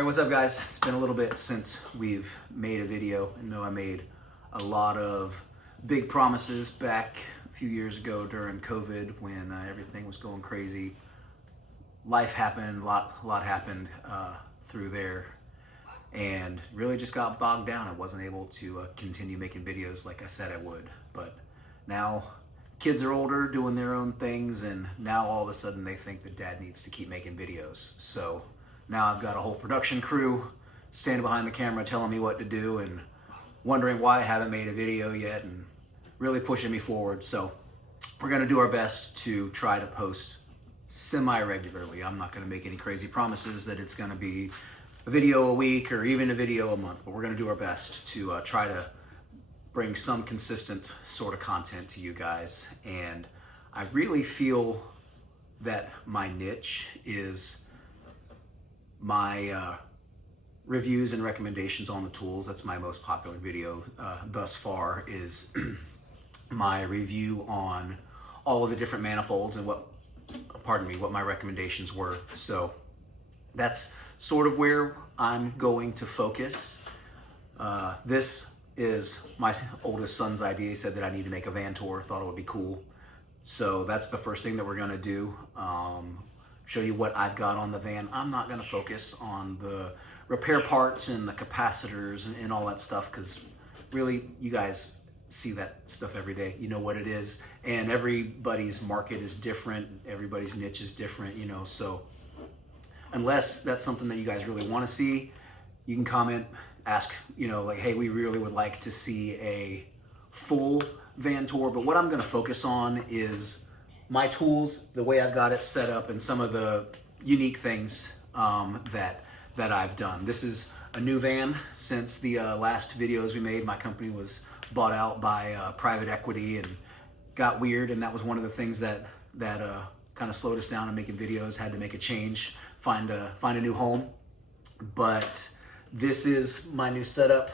Alright, what's up guys? It's been a little bit since we've made a video. I know I made a lot of big promises back a few years ago during COVID when everything was going crazy. Life happened, a lot happened through there, and really just got bogged down. I wasn't able to continue making videos like I said I would. But now kids are older, doing their own things, and now all of a sudden they think that dad needs to keep making videos. So now I've got a whole production crew standing behind the camera telling me what to do and wondering why I haven't made a video yet and really pushing me forward. So we're gonna do our best to try to post semi-regularly. I'm not gonna make any crazy promises that it's gonna be a video a week or even a video a month, but we're gonna do our best to try to bring some consistent sort of content to you guys. And I really feel that my niche is my reviews and recommendations on the tools. That's my most popular video thus far, is my review on all of the different manifolds and what my recommendations were. So that's sort of where I'm going to focus. This is my oldest son's idea. He said that I need to make a van tour, thought it would be cool. So that's the first thing that we're gonna do. Show you what I've got on the van. I'm not gonna focus on the repair parts and the capacitors and all that stuff, because really you guys see that stuff every day. You know what it is, and everybody's market is different, everybody's niche is different, you know. So unless that's something that you guys really want to see, you can comment, ask, you know, like, hey, we really would like to see a full van tour. But what I'm going to focus on is my tools, the way I've got it set up, and some of the unique things that I've done. This is a new van since the last videos we made. My company was bought out by private equity and got weird, and that was one of the things that kind of slowed us down in making videos. Had to make a change, find a new home. But this is my new setup.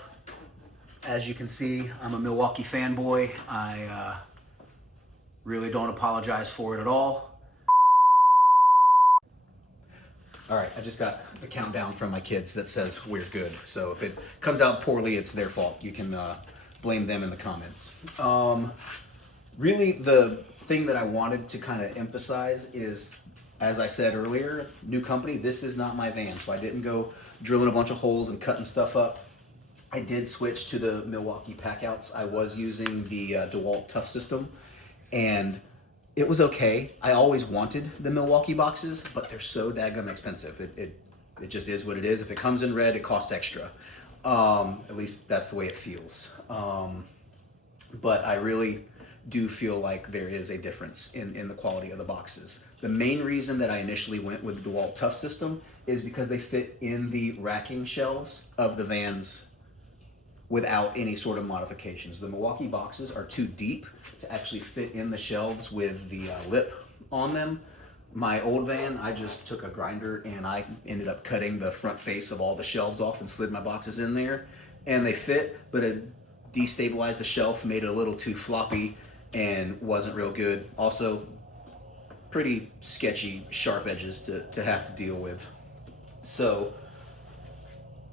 As you can see, I'm a Milwaukee fanboy. I really don't apologize for it at all. All right, I just got the countdown from my kids that says we're good. So if it comes out poorly, it's their fault. You can blame them in the comments. Really, the thing that I wanted to kind of emphasize is, as I said earlier, new company, this is not my van. So I didn't go drilling a bunch of holes and cutting stuff up. I did switch to the Milwaukee Packouts. I was using the DeWalt Tough system, and it was okay. I always wanted the Milwaukee boxes, but they're so daggum expensive. It just is what it is. If it comes in red, it costs extra. At least that's the way it feels. But I really do feel like there is a difference in the quality of the boxes. The main reason that I initially went with the DeWalt Tough system is because they fit in the racking shelves of the vans without any sort of modifications. The Milwaukee boxes are too deep to actually fit in the shelves with the lip on them. My old van, I just took a grinder and I ended up cutting the front face of all the shelves off and slid my boxes in there, and they fit, but it destabilized the shelf, made it a little too floppy, and wasn't real good. Also, pretty sketchy sharp edges to have to deal with. So,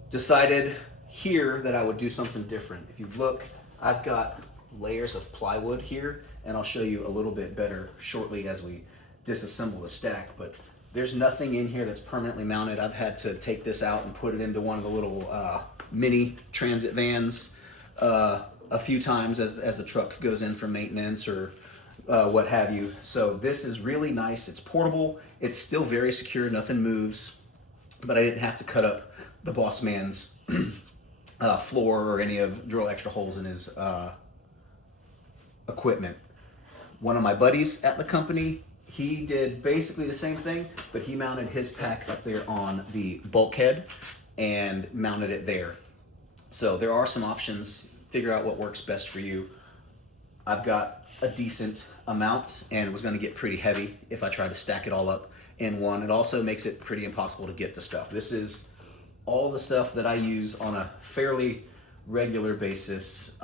decided here that I would do something different. If you look, I've got layers of plywood here, and I'll show you a little bit better shortly as we disassemble the stack, but there's nothing in here that's permanently mounted. I've had to take this out and put it into one of the little mini transit vans a few times as the truck goes in for maintenance or what have you. So this is really nice. It's portable. It's still very secure. Nothing moves, but I didn't have to cut up the boss man's floor or drill extra holes in his equipment. One of my buddies at the company, he did basically the same thing, but he mounted his pack up there on the bulkhead and mounted it there. So there are some options. Figure out what works best for you. I've got a decent amount, and it was going to get pretty heavy if I tried to stack it all up in one. It also makes it pretty impossible to get the stuff. This is all the stuff that I use on a fairly regular basis.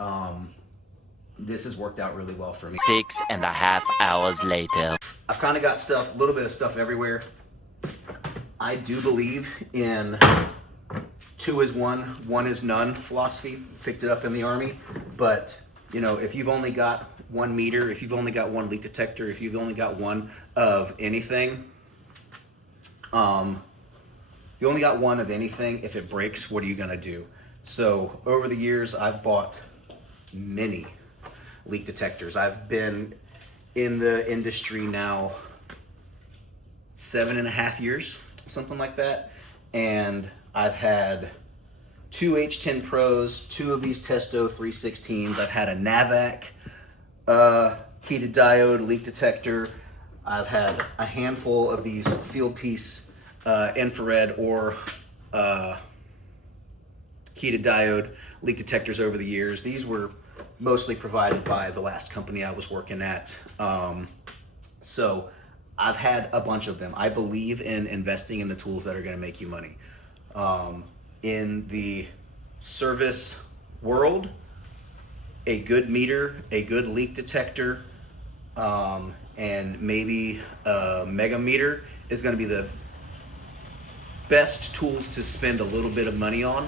This has worked out really well for me. 6.5 hours later. I've kind of got stuff, a little bit of stuff everywhere. I do believe in 2 is one is none philosophy. Picked it up in the Army. But, you know, if you've only got 1 meter, if you've only got 1 leak detector, if you've only got 1 of anything, if you only got 1 of anything, if it breaks, what are you gonna do? So over the years, I've bought many leak detectors. I've been in the industry now 7.5 years, something like that. And I've had 2 H10 Pros, 2 of these Testo 316s. I've had a Navac heated diode leak detector. I've had a handful of these field piece infrared or heated diode leak detectors over the years. These were mostly provided by the last company I was working at. So I've had a bunch of them. I believe in investing in the tools that are going to make you money. In the service world, a good meter, a good leak detector, and maybe a mega meter is going to be the best tools to spend a little bit of money on.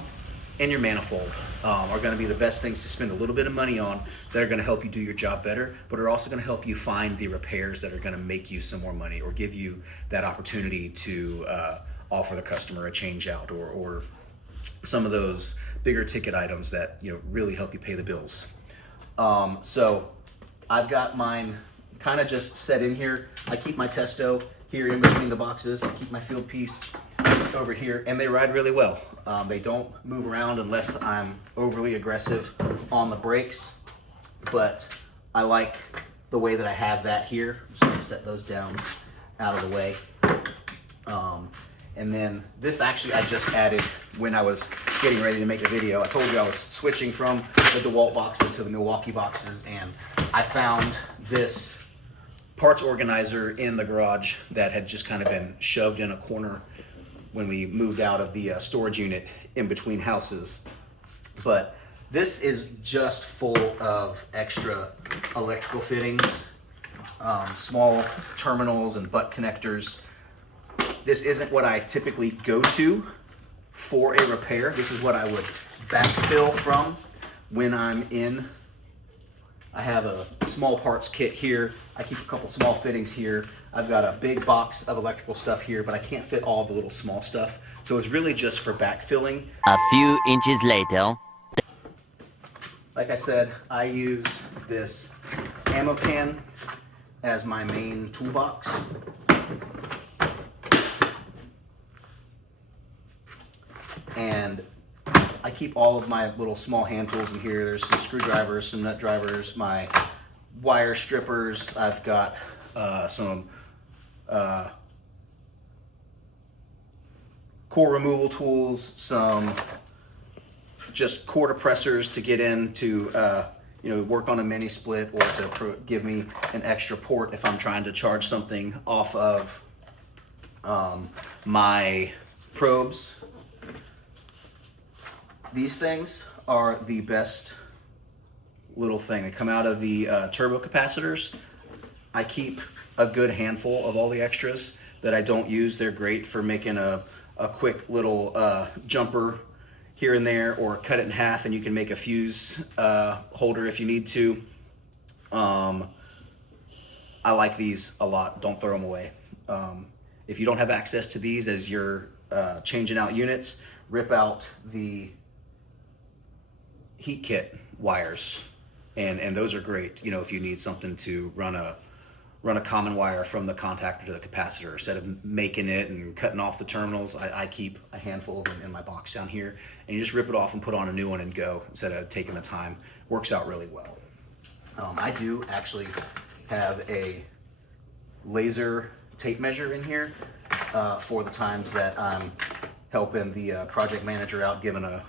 And your manifold are going to be the best things to spend a little bit of money on that are going to help you do your job better, but are also going to help you find the repairs that are going to make you some more money or give you that opportunity to offer the customer a change out or some of those bigger ticket items that, you know, really help you pay the bills. So I've got mine kind of just set in here. I keep my Testo here in between the boxes. I keep my field piece over here, and they ride really well. They don't move around unless I'm overly aggressive on the brakes, but I like the way that I have that here. I'm just gonna set those down out of the way. And then this actually I just added when I was getting ready to make the video. I told you I was switching from the DeWalt boxes to the Milwaukee boxes, and I found this parts organizer in the garage that had just kind of been shoved in a corner when we moved out of the storage unit in between houses. But this is just full of extra electrical fittings, small terminals and butt connectors. This isn't what I typically go to for a repair. This is what I would backfill from when I'm in. I have a small parts kit here. I keep a couple small fittings here. I've got a big box of electrical stuff here, but I can't fit all the little small stuff. So it's really just for backfilling. A few inches later. Like I said, I use this ammo can as my main toolbox. And I keep all of my little small hand tools in here. There's some screwdrivers, some nut drivers, my wire strippers. I've got some core removal tools, some just core depressors to get in to work on a mini split or to give me an extra port if I'm trying to charge something off of my probes. These things are the best little thing. They come out of the turbo capacitors. I keep a good handful of all the extras that I don't use. They're great for making a quick little jumper here and there, or cut it in half and you can make a fuse holder if you need to. I like these a lot. Don't throw them away. If you don't have access to these as you're changing out units, rip out the heat kit wires, and those are great. You know, if you need something to run a common wire from the contactor to the capacitor, instead of making it and cutting off the terminals, I keep a handful of them in my box down here, and you just rip it off and put on a new one and go instead of taking the time. Works out really well. I do actually have a laser tape measure in here for the times that I'm helping the project manager out, giving a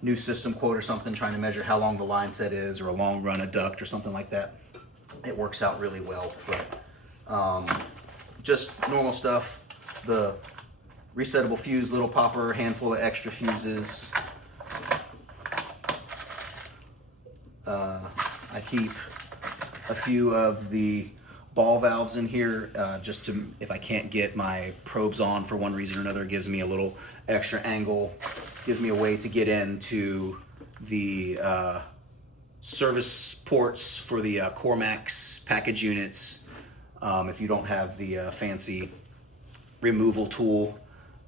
new system quote or something, trying to measure how long the line set is, or a long run of duct or something like that. It works out really well. But just normal stuff, the resettable fuse, little popper, handful of extra fuses. I keep a few of the ball valves in here just to, if I can't get my probes on for one reason or another, it gives me a little extra angle gives me a way to get into the service ports for the Cormax package units. If you don't have the fancy removal tool,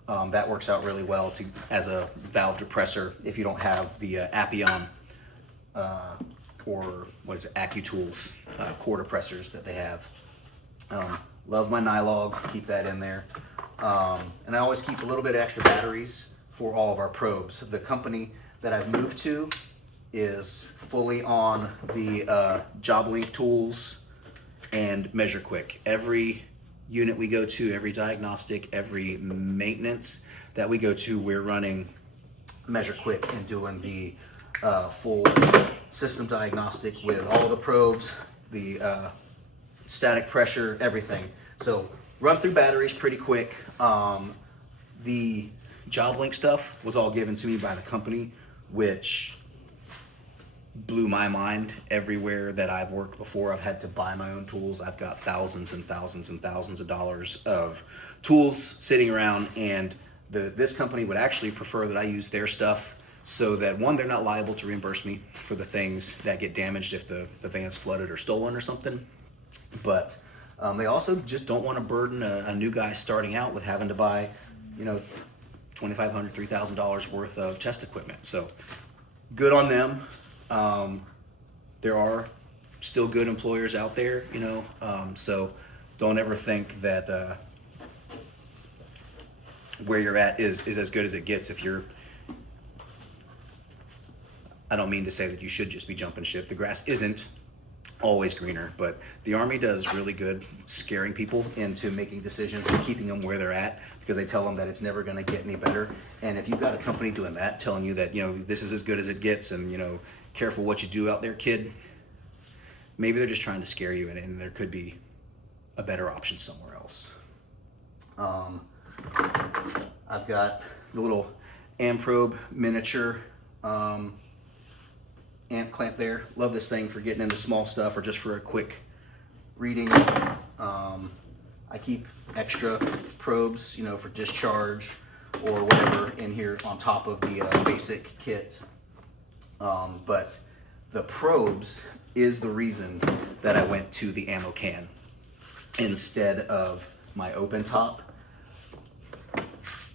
that works out really well as a valve depressor if you don't have the Appion or what is it, AccuTools core depressors that they have. Love my Nylog, keep that in there. And I always keep a little bit extra batteries for all of our probes. The company that I've moved to is fully on the JobLink tools and Measure Quick. Every unit we go to, every diagnostic, every maintenance that we go to, we're running Measure Quick and doing the full system diagnostic with all the probes, the static pressure, everything. So run through batteries pretty quick. The JobLink stuff was all given to me by the company, which blew my mind. Everywhere that I've worked before, I've had to buy my own tools. I've got thousands and thousands and thousands of dollars of tools sitting around, and this company would actually prefer that I use their stuff so that, one, they're not liable to reimburse me for the things that get damaged if the van's flooded or stolen or something. But they also just don't want to burden a new guy starting out with having to buy, $2,500, $3,000 worth of test equipment. So good on them. There are still good employers out there, so don't ever think that where you're at is as good as it gets. I don't mean to say that you should just be jumping ship. The grass isn't always greener, but the Army does really good scaring people into making decisions and keeping them where they're at, because they tell them that it's never going to get any better. And if you've got a company doing that, telling you that, this is as good as it gets, and, careful what you do out there, kid, maybe they're just trying to scare you, and there could be a better option somewhere else. I've got the little Amprobe miniature amp clamp there. Love this thing for getting into small stuff or just for a quick reading. I keep extra probes, for discharge or whatever in here on top of the basic kit. But the probes is the reason that I went to the ammo can instead of my open top.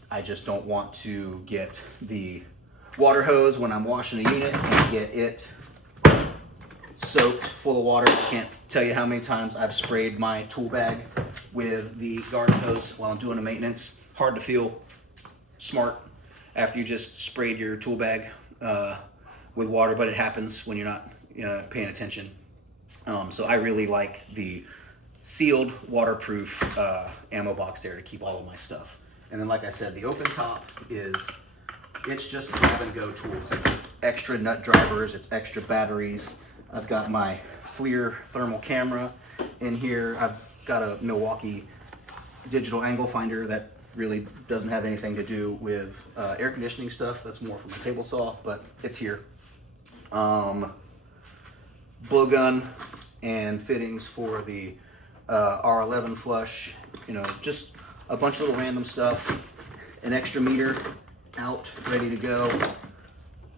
I just don't want to get the water hose when I'm washing a unit and get it soaked full of water. I can't tell you how many times I've sprayed my tool bag with the garden hose while I'm doing a maintenance. Hard to feel smart after you just sprayed your tool bag with water, but it happens when you're not paying attention. So I really like the sealed waterproof ammo box there to keep all of my stuff. And then, like I said, the open top it's just grab and go tools. It's extra nut drivers, it's extra batteries. I've got my FLIR thermal camera in here. I've got a Milwaukee digital angle finder that really doesn't have anything to do with air conditioning stuff. That's more from a table saw, but it's here. Blowgun and fittings for the R11 flush. Just a bunch of little random stuff. An extra meter out, ready to go.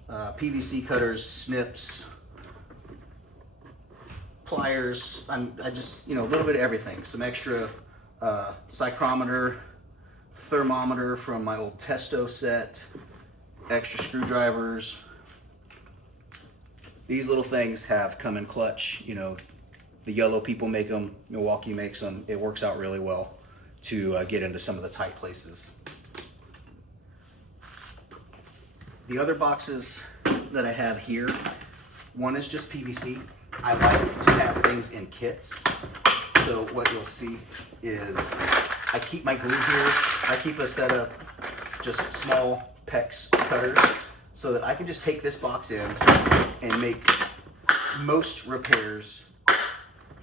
PVC cutters, snips, pliers. I just, a little bit of everything. Some extra psychrometer, thermometer from my old Testo set, extra screwdrivers. These little things have come in clutch. The yellow people make them, Milwaukee makes them. It works out really well to get into some of the tight places. The other boxes that I have here, one is just PVC. I like to have things in kits. So what you'll see is I keep my glue here. I keep a set of just small PEX cutters so that I can just take this box in and make most repairs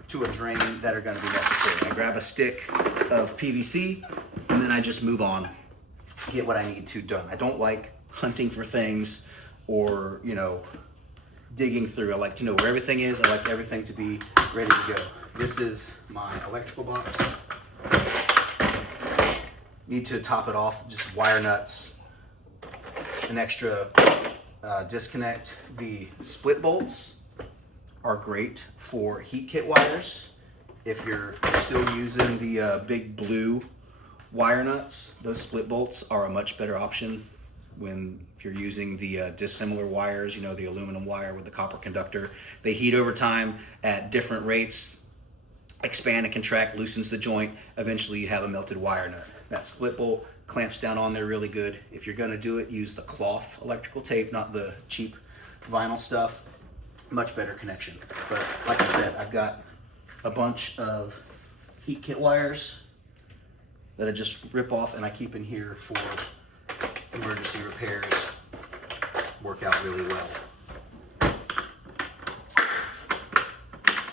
to a drain that are going to be necessary. I grab a stick of PVC and then I just move on, get what I need to done. I don't like hunting for things or, digging through. I like to know where everything is. I like everything to be ready to go. This is my electrical box. Need to top it off, just wire nuts, an extra disconnect. The split bolts are great for heat kit wires. If you're still using the big blue wire nuts, those split bolts are a much better option if you're using the dissimilar wires, you know, the aluminum wire with the copper conductor. They heat over time at different rates, expand and contract, loosens the joint. Eventually you have a melted wire nut. That split bolt clamps down on there really good. If you're gonna do it, use the cloth electrical tape, not the cheap vinyl stuff. Much better connection. But like I said, I've got a bunch of heat kit wires that I just rip off and I keep in here for emergency repairs. Work out really well.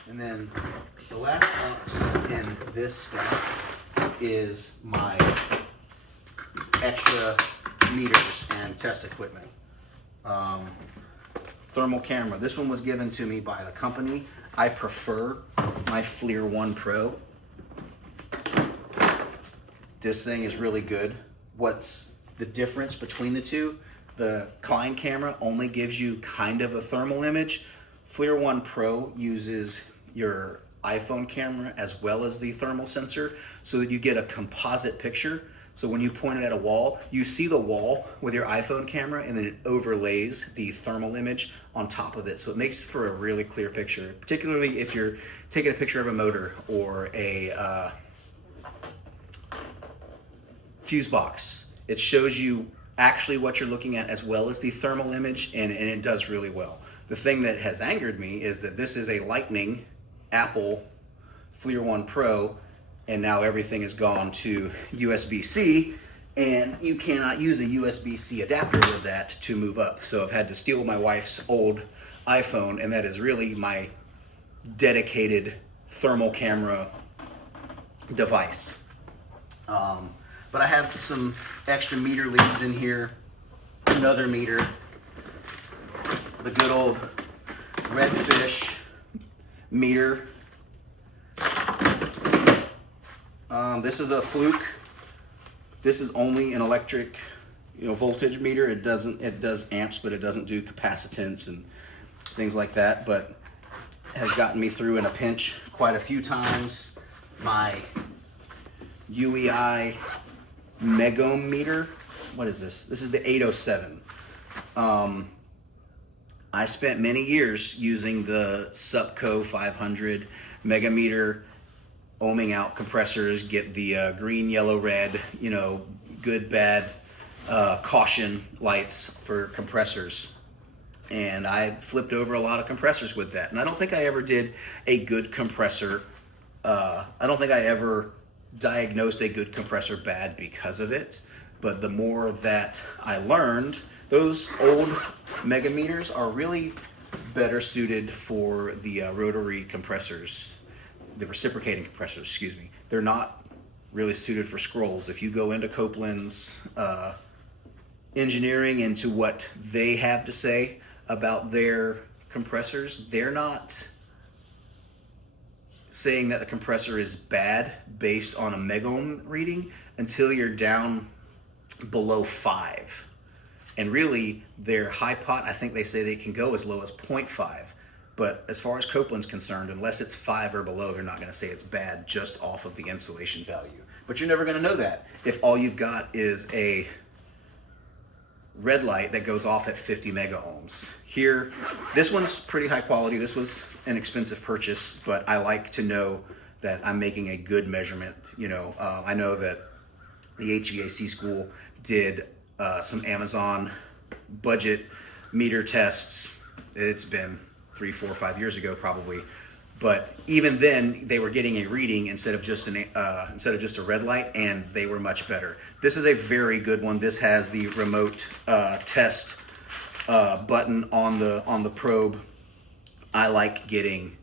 And then the last box in this stack is my extra meters and test equipment. Thermal camera. This one was given to me by the company. I prefer my FLIR 1 Pro. This thing is really good. What's the difference between the two? The Klein camera only gives you kind of a thermal image. FLIR 1 Pro uses your iPhone camera as well as the thermal sensor so that you get a composite picture. So when you point it at a wall, you see the wall with your iPhone camera and then it overlays the thermal image on top of it. So it makes for a really clear picture, particularly if you're taking a picture of a motor or a fuse box. It shows you actually what you're looking at as well as the thermal image, and it does really well. The thing that has angered me is that this is a Lightning Apple FLIR 1 Pro, and now everything has gone to USB-C, and you cannot use a USB-C adapter with that to move up. So I've had to steal my wife's old iPhone, and that is really my dedicated thermal camera device. But I have some extra meter leads in here. Another meter. The good old Redfish meter. This is a Fluke. This is only an electric, voltage meter. It does amps, but it doesn't do capacitance and things like that. But has gotten me through in a pinch quite a few times. My UEI megohm meter. What is this? This is the 807. I spent many years using the Supco 500 megameter, ohming out compressors, get the green, yellow, red, good, bad, caution lights for compressors. And I flipped over a lot of compressors with that. And I don't think I ever did a good compressor. I don't think I ever diagnosed a good compressor bad because of it. But the more that I learned, those old megameters are really better suited for the rotary compressors, the reciprocating compressors, excuse me. They're not really suited for scrolls. If you go into Copeland's engineering into what they have to say about their compressors, they're not saying that the compressor is bad based on a megohm reading until you're down below 5. And really, their high pot, I think they say they can go as low as 0.5. But as far as Copeland's concerned, unless it's 5 or below, they're not going to say it's bad just off of the insulation value. But you're never going to know that if all you've got is a red light that goes off at 50 mega ohms. Here, this one's pretty high quality. This was an expensive purchase, but I like to know that I'm making a good measurement. I know that the HVAC school did some Amazon budget meter tests. It's been 3, 4, 5 years ago probably, but even then they were getting a reading instead of just a red light, and they were much better. This is a very good one. This has the remote test button on the probe. I like getting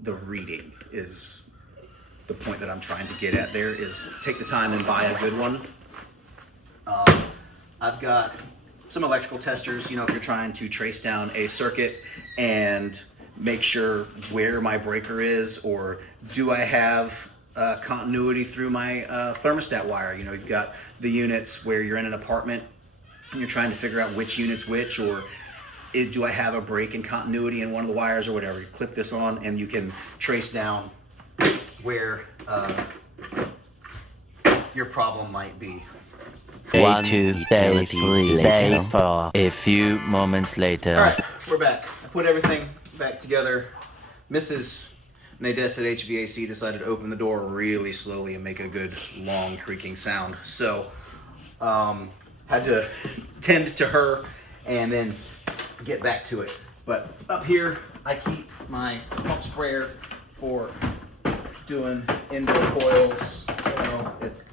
the reading is the point that I'm trying to get at. There is take the time and buy a good one. I've got some electrical testers, if you're trying to trace down a circuit and make sure where my breaker is, or do I have continuity through my thermostat wire. You've got the units where you're in an apartment and you're trying to figure out which unit's which, or do I have a break in continuity in one of the wires or whatever. You clip this on and you can trace down where your problem might be. Day 2, day 3, day 4. A few moments later. All right, we're back. I put everything back together. Mrs. Nadessa at HVAC decided to open the door really slowly and make a good long creaking sound. So had to tend to her and then get back to it. But up here, I keep my pump sprayer for doing indoor coils. You know, it's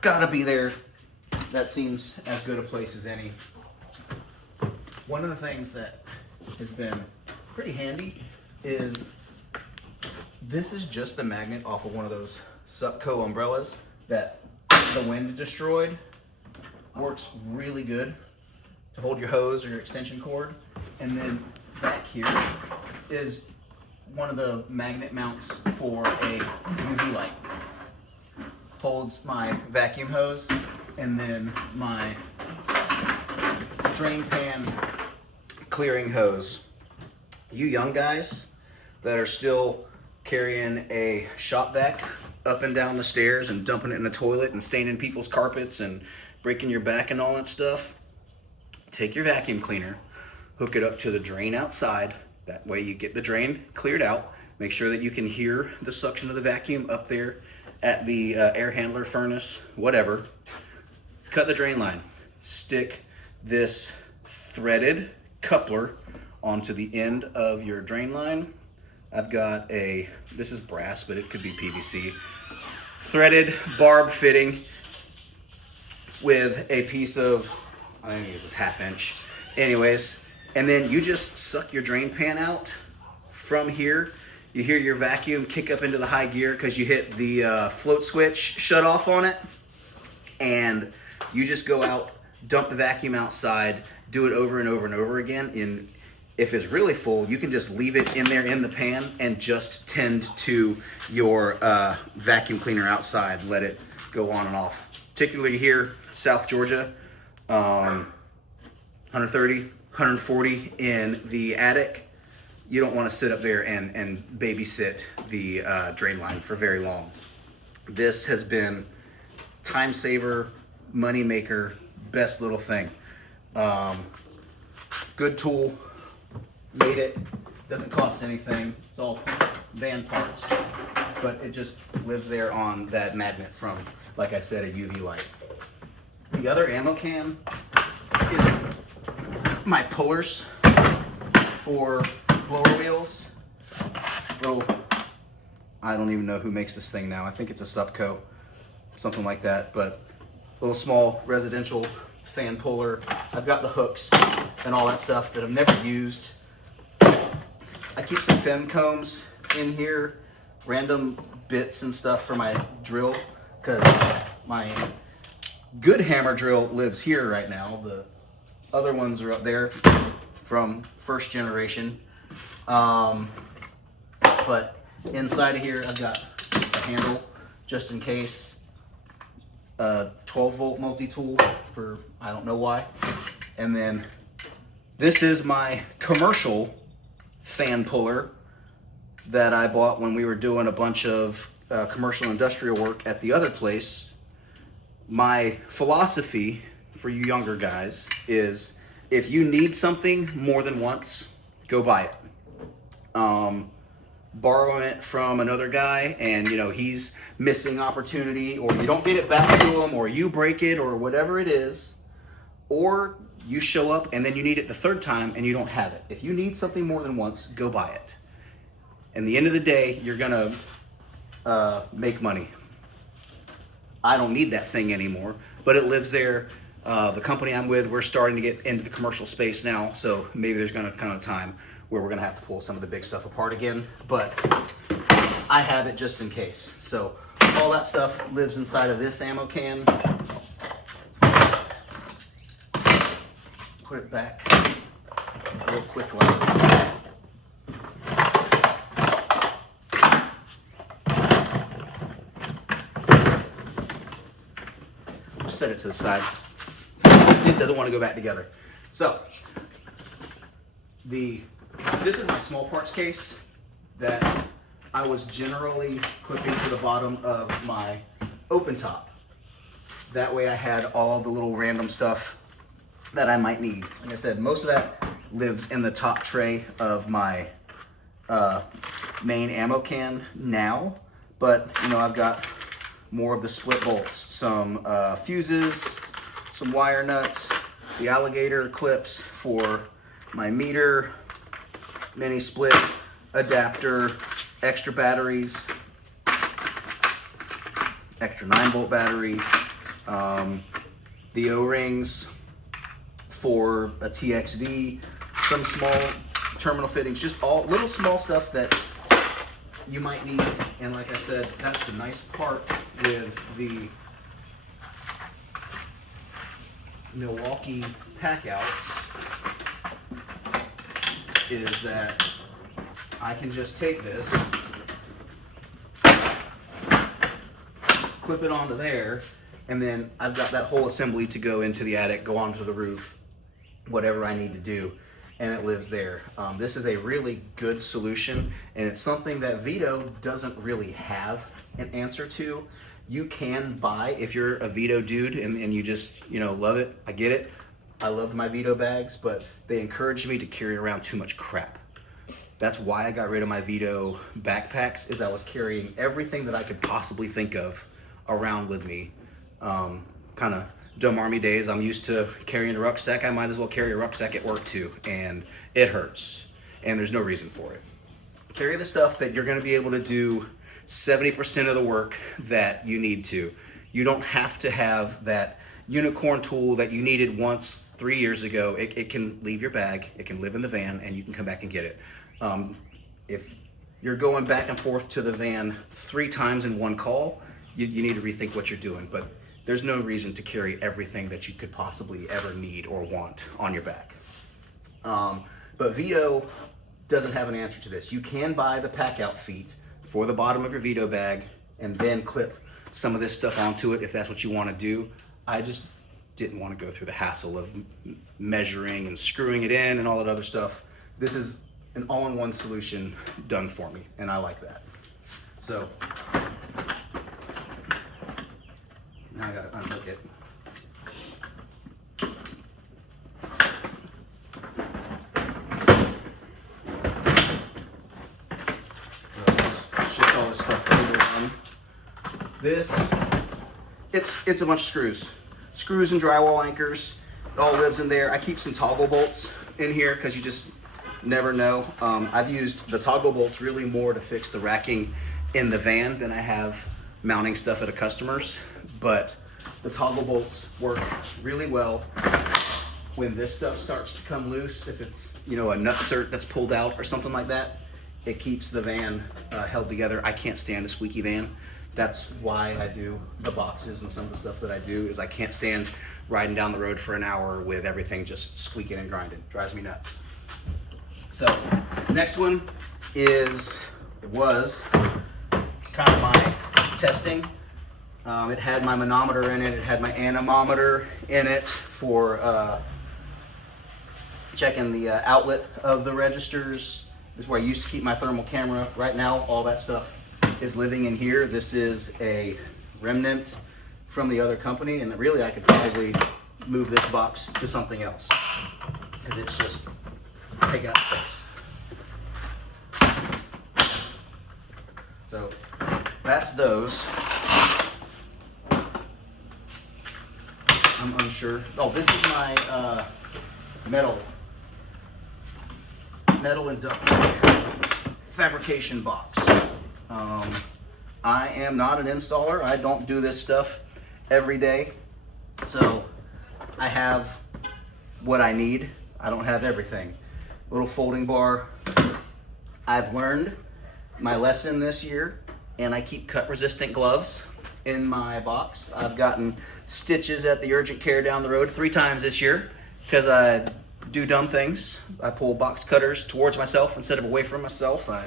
gotta be there. That seems as good a place as any. One of the things that has been pretty handy is this is just the magnet off of one of those Supco umbrellas that the wind destroyed. Works really good to hold your hose or your extension cord. And then back here is one of the magnet mounts for a UV light. Holds my vacuum hose and then my drain pan clearing hose. You young guys that are still carrying a shop vac up and down the stairs and dumping it in the toilet and staining people's carpets and breaking your back and all that stuff, take your vacuum cleaner, hook it up to the drain outside. That way you get the drain cleared out. Make sure that you can hear the suction of the vacuum up there at the air handler, furnace, whatever. Cut the drain line. Stick this threaded coupler onto the end of your drain line. I've got this is brass, but it could be PVC. Threaded barb fitting with a piece of, I think this is 1/2 inch. Anyways, and then you just suck your drain pan out from here. You hear your vacuum kick up into the high gear because you hit the float switch shut off on it. And you just go out, dump the vacuum outside, do it over and over and over again. And if it's really full, you can just leave it in there in the pan and just tend to your vacuum cleaner outside. Let it go on and off. Particularly here, South Georgia, 130, 140 in the attic. You don't want to sit up there and babysit the drain line for very long. This has been time saver, money maker, best little thing. Good tool, made it, doesn't cost anything. It's all van parts, but it just lives there on that magnet from, like I said, a UV light. The other ammo can is my pullers for blower wheels. Well, I don't even know who makes this thing now. I think it's a Supco, something like that, but little small residential fan puller. I've got the hooks and all that stuff that I've never used. I keep some fem combs in here, random bits and stuff for my drill, because my good hammer drill lives here right now. The other ones are up there from first generation. But inside of here, I've got a handle just in case. A 12-volt multi-tool for I don't know why. And then this is my commercial fan puller that I bought when we were doing a bunch of commercial industrial work at the other place. My philosophy for you younger guys is if you need something more than once, go buy it. Borrowing it from another guy and he's missing opportunity, or you don't get it back to him, or you break it, or whatever it is, or you show up and then you need it the third time and you don't have it. If you need something more than once, go buy it. And the end of the day, you're gonna make money. I don't need that thing anymore, but it lives there. The company I'm with, we're starting to get into the commercial space now, so maybe there's gonna come a time where we're gonna have to pull some of the big stuff apart again, but I have it just in case. So all that stuff lives inside of this ammo can. Put it back real quickly. Set it to the side. it doesn't want to go back together. So this is my small parts case that I was generally clipping to the bottom of my open top. That way I had all the little random stuff that I might need. Like I said, most of that lives in the top tray of my main ammo can now, but you know, I've got more of the split bolts, some fuses, some wire nuts, the alligator clips for my meter, mini split adapter, extra batteries, extra 9-volt battery, the O-rings for a TXV, some small terminal fittings, just all little small stuff that you might need. And like I said, that's the nice part with the Milwaukee Packouts, is that I can just take this, clip it onto there, and then I've got that whole assembly to go into the attic, go onto the roof, whatever I need to do, and it lives there. This is a really good solution, and it's something that Vito doesn't really have an answer to. You can buy, if you're a Vito dude and you just, you know, love it, I get it. I love my Vito bags, but they encouraged me to carry around too much crap. That's why I got rid of my Vito backpacks, is I was carrying everything that I could possibly think of around with me. Kind of dumb army days, I'm used to carrying a rucksack. I might as well carry a rucksack at work too, and it hurts, and there's no reason for it. Carry the stuff that you're gonna be able to do 70% of the work that you need to. You don't have to have that unicorn tool that you needed once 3 years ago. It can leave your bag, it can live in the van, and you can come back and get it. If you're going back and forth to the van 3 times in one call, you need to rethink what you're doing. But there's no reason to carry everything that you could possibly ever need or want on your back. But Vito doesn't have an answer to this. You can buy the Packout feet for the bottom of your Vito bag and then clip some of this stuff onto it if that's what you want to do. I just didn't want to go through the hassle of measuring and screwing it in and all that other stuff. This is an all-in-one solution done for me, and I like that. So now I gotta unhook it. Shift all this stuff over on. It's a bunch of screws. Screws and drywall anchors. It all lives in there. I keep some toggle bolts in here because you just never know. I've used the toggle bolts really more to fix the racking in the van than I have mounting stuff at a customer's, but the toggle bolts work really well when this stuff starts to come loose. If it's, you know, a nutsert that's pulled out or something like that, it keeps the van held together. I can't stand a squeaky van. That's why I do the boxes and some of the stuff that I do, is I can't stand riding down the road for an hour with everything just squeaking and grinding. It drives me nuts. So next one was kind of my testing. It had my manometer in it. It had my anemometer in it for checking the outlet of the registers. This is where I used to keep my thermal camera. Right now, all that stuff is living in here. This is a remnant from the other company, and really I could probably move this box to something else because it's just taking up space. So that's those. I'm unsure. Oh, this is my metal and duct fabrication box. I am not an installer. I don't do this stuff every day. So I have what I need. I don't have everything. Little folding bar. I've learned my lesson this year, and I keep cut resistant gloves in my box. I've gotten stitches at the urgent care down the road 3 times this year because I do dumb things. I pull box cutters towards myself instead of away from myself. I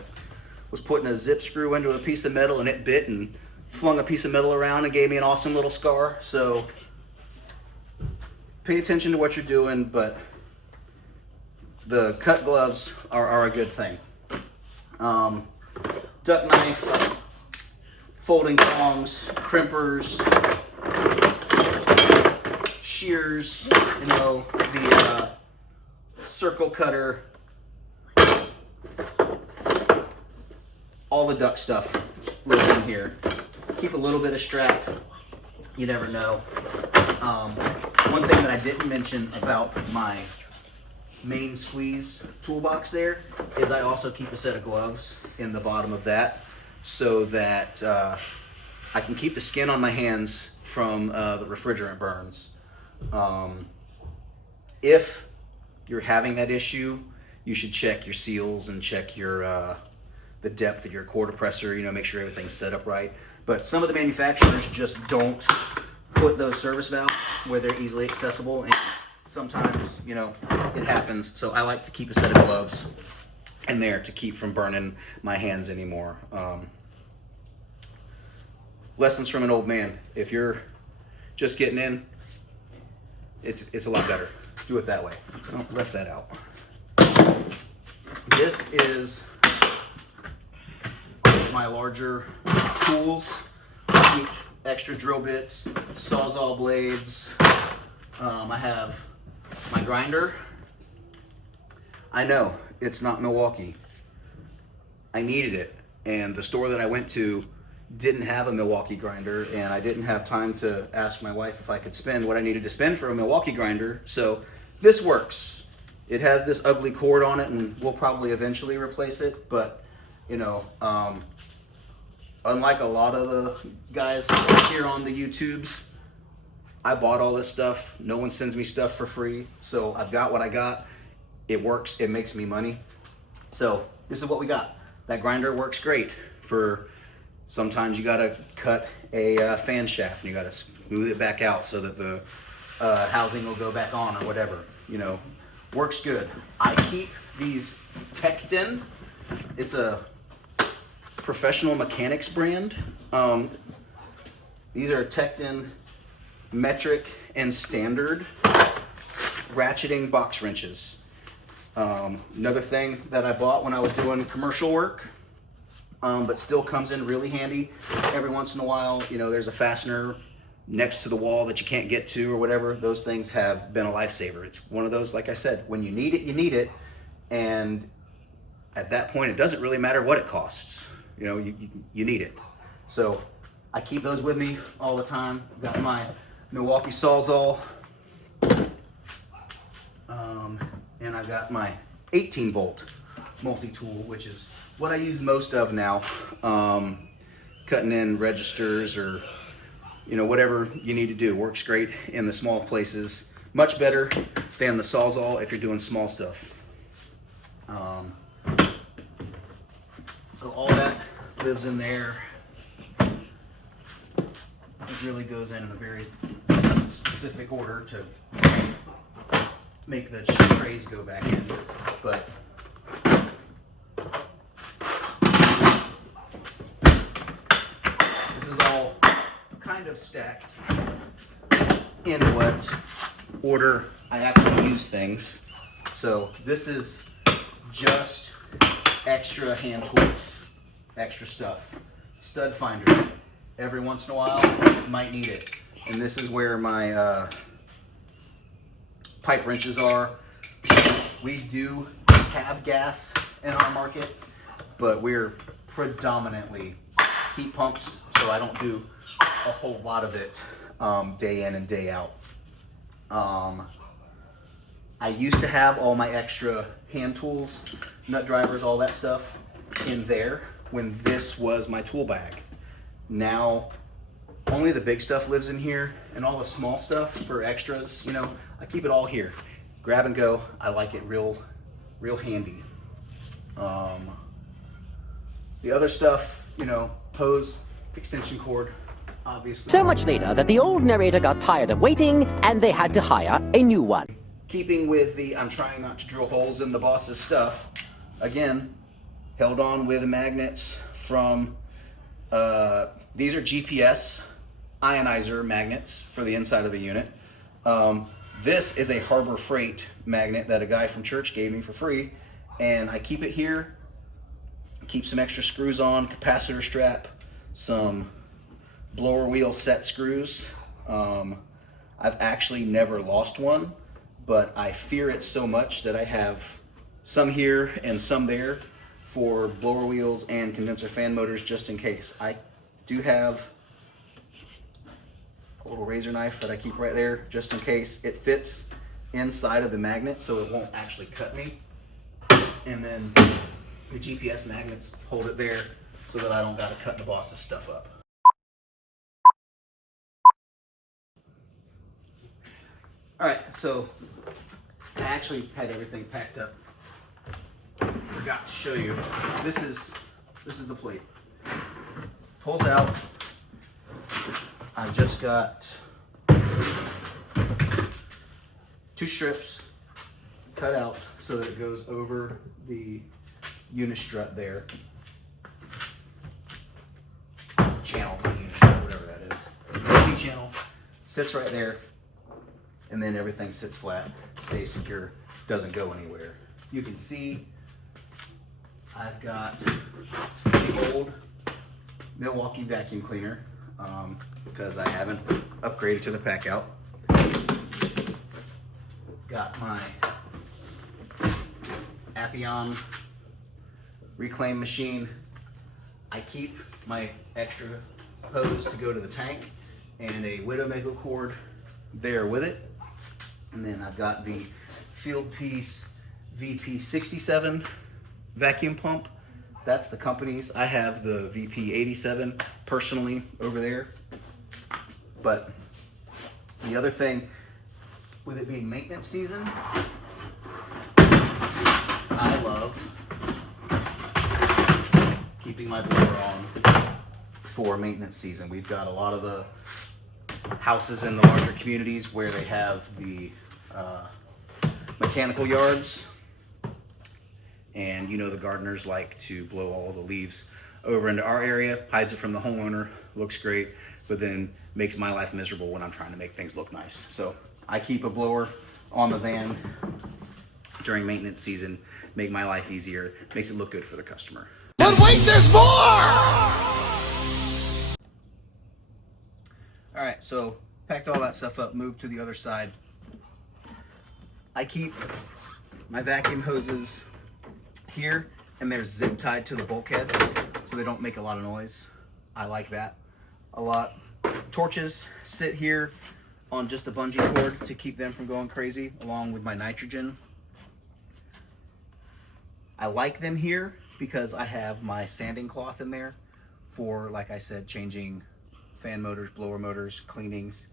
was putting a zip screw into a piece of metal and it bit and flung a piece of metal around and gave me an awesome little scar. So pay attention to what you're doing, but the cut gloves are a good thing. Duck knife, folding tongs, crimpers, shears, you know, the circle cutter, all the duck stuff lives in here. Keep a little bit of strap, you never know. One thing that I didn't mention about my main squeeze toolbox there is I also keep a set of gloves in the bottom of that so that I can keep the skin on my hands from the refrigerant burns. If you're having that issue, you should check your seals and check your the depth of your core depressor, you know, make sure everything's set up right. But some of the manufacturers just don't put those service valves where they're easily accessible, and sometimes, you know, it happens. So I like to keep a set of gloves in there to keep from burning my hands anymore. Lessons from an old man. If you're just getting in, it's a lot better. Do it that way. Oh, left that out. This is my larger tools. Keep extra drill bits, sawzall blades. I have my grinder. I know it's not Milwaukee. I needed it, and the store that I went to didn't have a Milwaukee grinder, and I didn't have time to ask my wife if I could spend what I needed to spend for a Milwaukee grinder. So this works. It has this ugly cord on it, and we'll probably eventually replace it, but you know, unlike a lot of the guys here on the YouTubes, I bought all this stuff. No one sends me stuff for free, so I've got what I got. It works. It makes me money. So this is what we got. That grinder works great for sometimes you gotta cut a fan shaft and you gotta smooth it back out so that the housing will go back on or whatever. You know, works good. I keep these Tecton. It's a professional mechanics brand. These are Tecton metric and standard ratcheting box wrenches. Another thing that I bought when I was doing commercial work, but still comes in really handy every once in a while. You know, there's a fastener next to the wall that you can't get to or whatever. Those things have been a lifesaver. It's one of those, like I said, when you need it, you need it. And at that point, it doesn't really matter what it costs. You know, you need it. So I keep those with me all the time. I've got my Milwaukee Sawzall. And I've got my 18-volt multi-tool, which is what I use most of now. Cutting in registers or, you know, whatever you need to do. Works great in the small places. Much better than the Sawzall if you're doing small stuff. So all that lives in there. It really goes in a very specific order to make the trays go back in, but this is all kind of stacked in what order I actually use things. So this is just extra hand tools, extra stuff. Stud finder, every once in a while, might need it. And this is where my pipe wrenches are. We do have gas in our market, but we're predominantly heat pumps, so I don't do a whole lot of it day in and day out. I used to have all my extra hand tools, nut drivers, all that stuff in there when this was my tool bag. Now only the big stuff lives in here, and all the small stuff for extras, you know, I keep it all here. Grab and go. I like it real handy. The other stuff, you know, hose, extension cord, obviously. So much later that the old narrator got tired of waiting and they had to hire a new one. Keeping with the, I'm trying not to drill holes in the boss's stuff, again, held on with magnets from, these are GPS ionizer magnets for the inside of the unit. This is a Harbor Freight magnet that a guy from church gave me for free, and I keep it here. Keep some extra screws on, capacitor strap, some blower wheel set screws. I've actually never lost one, but I fear it so much that I have some here and some there for blower wheels and condenser fan motors, just in case. I do have a little razor knife that I keep right there, just in case. It fits inside of the magnet, so it won't actually cut me. And then the GPS magnets hold it there so that I don't gotta cut the boss's stuff up. All right, so I actually had everything packed up. Forgot to show you. This is the plate. Pulls out. I've just got 2 strips cut out so that it goes over the unistrut there. Channel, not unistrut, whatever that is. C-channel sits right there, and then everything sits flat, stays secure, doesn't go anywhere. You can see I've got the old Milwaukee vacuum cleaner because I haven't upgraded to the Packout. Got my Appion reclaim machine. I keep my extra hose to go to the tank and a Widowmaker cord there with it. And then I've got the Field Piece VP67 vacuum pump. That's the company's. I have the VP87 personally over there. But the other thing, with it being maintenance season, I love keeping my blower on for maintenance season. We've got a lot of the houses in the larger communities where they have the mechanical yards, and you know the gardeners like to blow all the leaves over into our area, hides it from the homeowner, looks great, but then makes my life miserable when I'm trying to make things look nice. So I keep a blower on the van during maintenance season, make my life easier, makes it look good for the customer. But wait, there's more! All right, so packed all that stuff up, moved to the other side. I keep my vacuum hoses here, and they're zip tied to the bulkhead so they don't make a lot of noise. I like that a lot. Torches sit here on just a bungee cord to keep them from going crazy, along with my nitrogen. I like them here because I have my sanding cloth in there for, like I said, changing fan motors, blower motors, cleanings.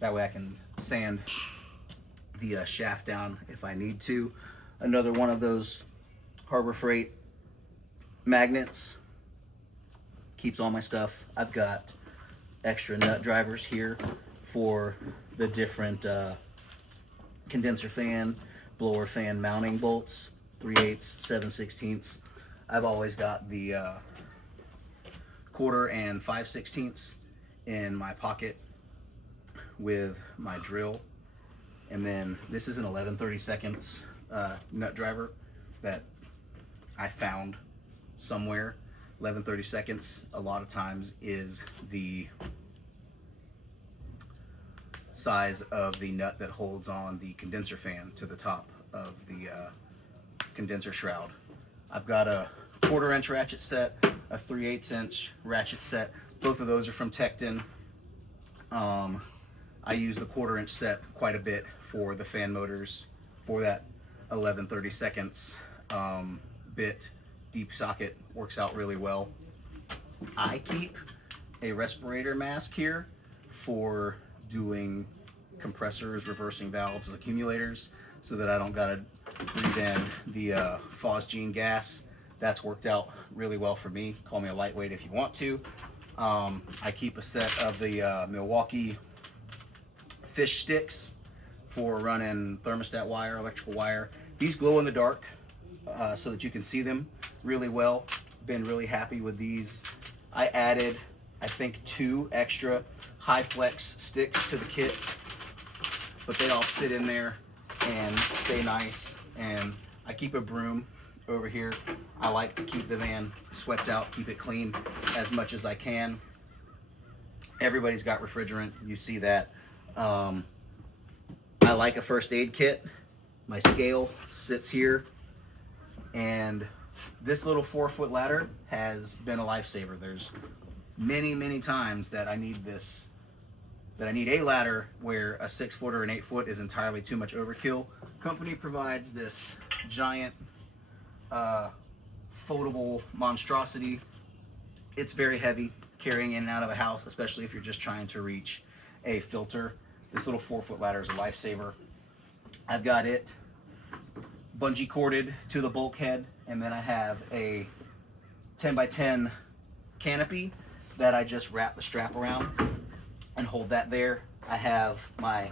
That way I can sand the shaft down if I need to. Another one of those Harbor Freight magnets keeps all my stuff. I've got extra nut drivers here for the different condenser fan, blower fan mounting bolts, 3/8, 7/16. I've always got the 1/4 and 5/16 in my pocket with my drill. And then this is an 11/32 nut driver that I found somewhere. 11/32 a lot of times is the size of the nut that holds on the condenser fan to the top of the condenser shroud. I've got a 1/4 inch ratchet set, a 3/8 inch ratchet set. Both of those are from Tecton. I use the 1/4 inch set quite a bit for the fan motors for that 11/32 bit. Deep socket works out really well. I keep a respirator mask here for doing compressors, reversing valves, accumulators, so that I don't gotta breathe in the phosgene gas. That's worked out really well for me. Call me a lightweight if you want to. I keep a set of the Milwaukee fish sticks for running thermostat wire, electrical wire. These glow in the dark so that you can see them really well. Been really happy with these. I added, I think, 2 extra high flex sticks to the kit but they all sit in there and stay nice. And I keep a broom over here. I like to keep the van swept out, keep it clean as much as I can. Everybody's got refrigerant, you see that. I like a first aid kit. My scale sits here, and this little 4-foot ladder has been a lifesaver. There's many times that I need this, that I need a ladder where a 6-foot or an 8-foot is entirely too much overkill. Company provides this giant foldable monstrosity. It's very heavy carrying in and out of a house, especially if you're just trying to reach a filter. This little 4-foot ladder is a lifesaver. I've got it bungee corded to the bulkhead, and then I have a 10x10 canopy that I just wrap the strap around and hold that there. I have my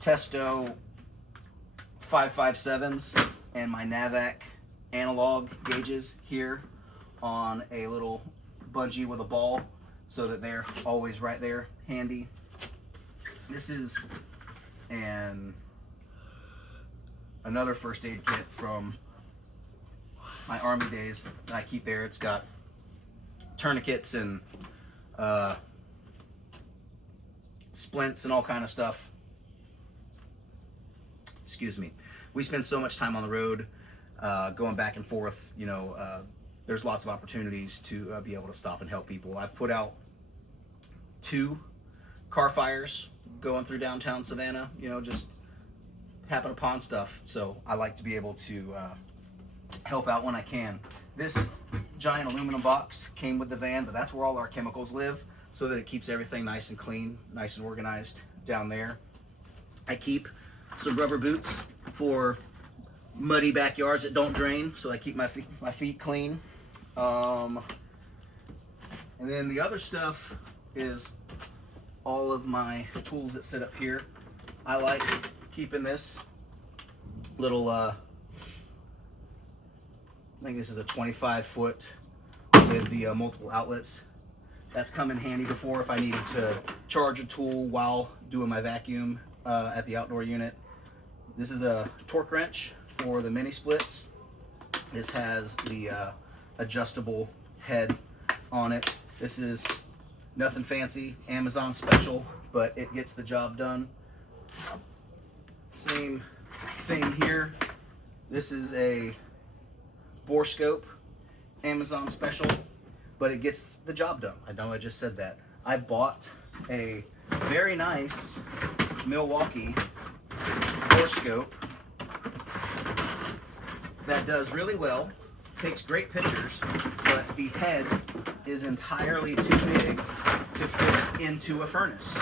Testo 557s and my Navac analog gauges here on a little bungee with a ball so that they're always right there handy. This is another first aid kit from my Army days that I keep there. It's got tourniquets and splints and all kind of stuff. Excuse me. We spend so much time on the road, going back and forth, you know, there's lots of opportunities to be able to stop and help people. I've put out 2 car fires going through downtown Savannah, you know, just happen upon stuff. So I like to be able to help out when I can. This giant aluminum box came with the van, but that's where all our chemicals live, so that it keeps everything nice and clean, nice and organized down there. I keep some rubber boots for muddy backyards that don't drain, so I keep my feet clean. And then the other stuff is all of my tools that sit up here. I like keeping this little, I think this is a 25-foot with the multiple outlets. That's come in handy before if I needed to charge a tool while doing my vacuum at the outdoor unit. This is a torque wrench for the mini splits. This has the adjustable head on it. This is nothing fancy, Amazon special, but it gets the job done. Same thing here. This is a bore scope, Amazon special, but it gets the job done. I know I just said that. I bought a very nice Milwaukee bore scope that does really well, takes great pictures, but the head is entirely too big to fit into a furnace.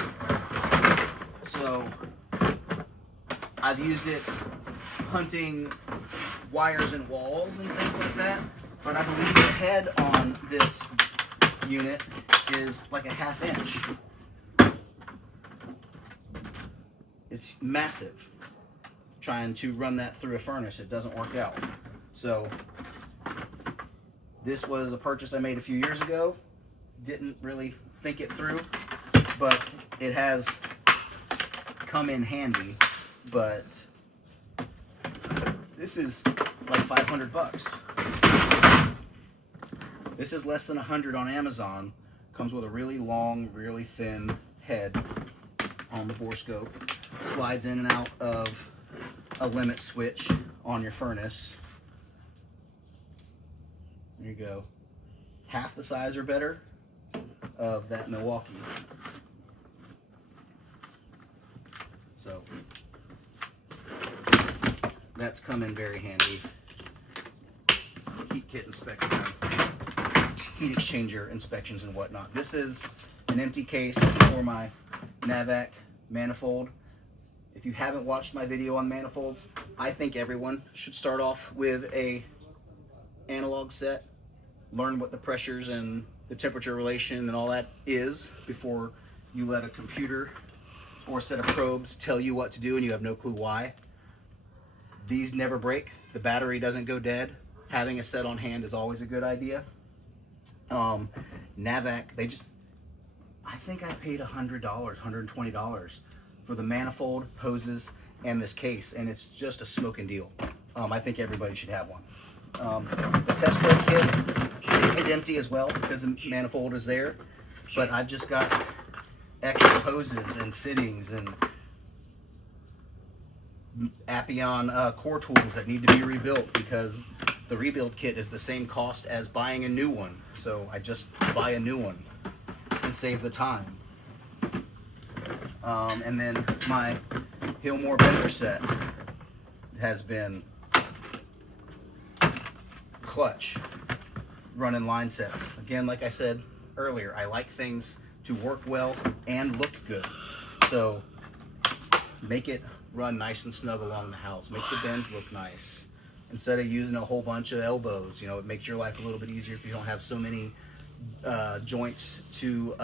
So I've used it hunting wires and walls and things like that, but I believe the head on this unit is like a 1/2 inch. It's massive. Trying to run that through a furnace, it doesn't work out. So this was a purchase I made a few years ago. Didn't really think it through, but it has come in handy. But this is like $500. This is less than $100 on Amazon. Comes with a really long, really thin head on the bore scope. Slides in and out of a limit switch on your furnace. There you go. Half the size or better of that Milwaukee. So that's come in very handy. Heat kit inspection, heat exchanger inspections and whatnot. This is an empty case for my Navac manifold. If you haven't watched my video on manifolds, I think everyone should start off with a analog set, learn what the pressures and the temperature relation and all that is before you let a computer or a set of probes tell you what to do and you have no clue why. These never break. The battery doesn't go dead. Having a set on hand is always a good idea. Navac, I think I paid $100, $120 for the manifold, hoses, and this case, and it's just a smoking deal. I think everybody should have one. The test load kit is empty as well because the manifold is there, but I've just got extra hoses and fittings and Appian core tools that need to be rebuilt because the rebuild kit is the same cost as buying a new one. So I just buy a new one and save the time. And then my Hillmore bender set has been clutch running line sets. Again, like I said earlier, I like things to work well and look good. So make it run nice and snug along the house. Make the bends look nice. Instead of using a whole bunch of elbows, you know, it makes your life a little bit easier if you don't have so many joints to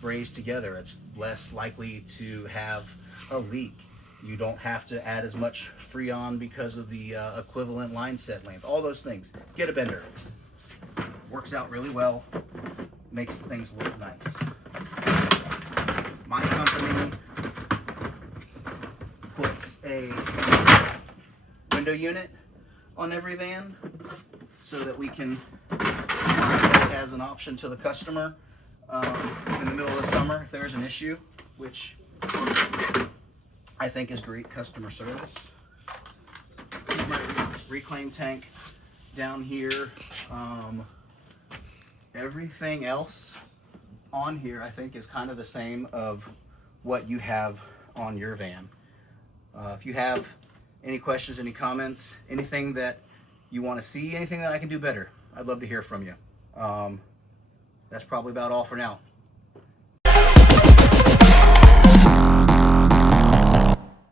braze together. It's less likely to have a leak. You don't have to add as much Freon because of the equivalent line set length. All those things. Get a bender. Works out really well. Makes things look nice. My company puts a window unit on every van so that we can provide it as an option to the customer in the middle of the summer if there's an issue, which I think is great customer service. Keep my reclaim tank down here. Everything else on here I think is kind of the same of what you have on your van. If you have any questions, any comments, anything that you want to see, anything that I can do better, I'd love to hear from you. That's probably about all for now.